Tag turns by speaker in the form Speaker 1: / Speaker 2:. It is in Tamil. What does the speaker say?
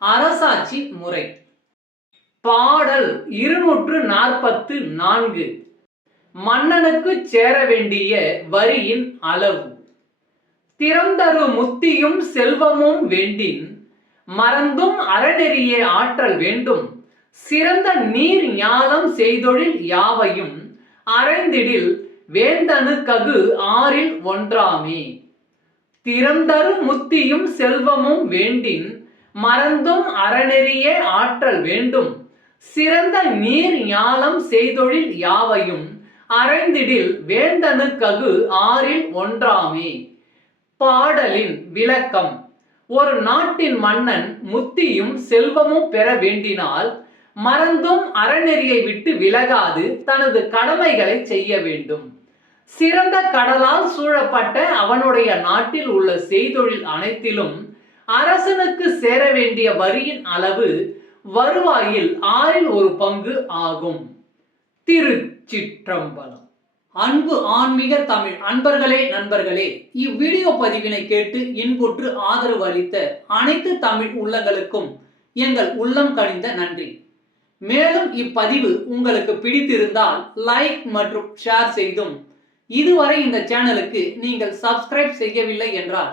Speaker 1: அரசாட்சி முறை. பாடல் இருநூற்று நாற்பத்து நான்கு. மன்னனுக்கு சேர வேண்டிய வரியின் அளவு. திறந்தரு முத்தியும் செல்வமும் வேண்டின். மறந்தும் அறநெறிய ஆற்றல் வேண்டும். சிறந்த நீர் ஞானம் செய்தொழில் யாவையும். அறைந்திடில் வேந்தனு ககு ஆறில் ஒன்றாமே. திறந்தரு முத்தியும் செல்வமும் வேண்டின். மறந்தும் அறநெறிய ஆற்றல் வேண்டும். சிறந்த நீர் ஞானம் செய்தொழில் யாவையும் அறைந்திடில் வேந்தனு ககு ஆறில் ஒன்றாமே. பாடலின் விளக்கம் ஒரு நாட்டின் மன்னன் முத்தியும் செல்வமும் பெற வேண்டினால் மறந்தும் அறநெறியை விட்டு விலகாது தனது கடமைகளை செய்ய வேண்டும். சிறந்த கடலால் சூழப்பட்ட அவனுடைய நாட்டில் உள்ள செய்தொழில் அனைத்திலும் அரசனுக்கு சேர வேண்டிய வரியின் அளவு வருவாயில் ஆறில் ஒரு பங்கு ஆகும். திருச்சிற்றம்பலம். அன்பு ஆன்மீக தமிழ். அன்பர்களே நண்பர்களே இவ்வீடியோ பதிவினை கேட்டு இன்புற்று ஆதரவு அளித்த அனைத்து தமிழ் உள்ளங்களுக்கும் எங்கள் உள்ளம் கனிந்த நன்றி. மேலும் இப்பதிவு உங்களுக்கு பிடித்திருந்தால் லைக் மற்றும் ஷேர் செய்தும் இதுவரை இந்த சேனலுக்கு நீங்கள் சப்ஸ்கிரைப் செய்யவில்லை என்றால்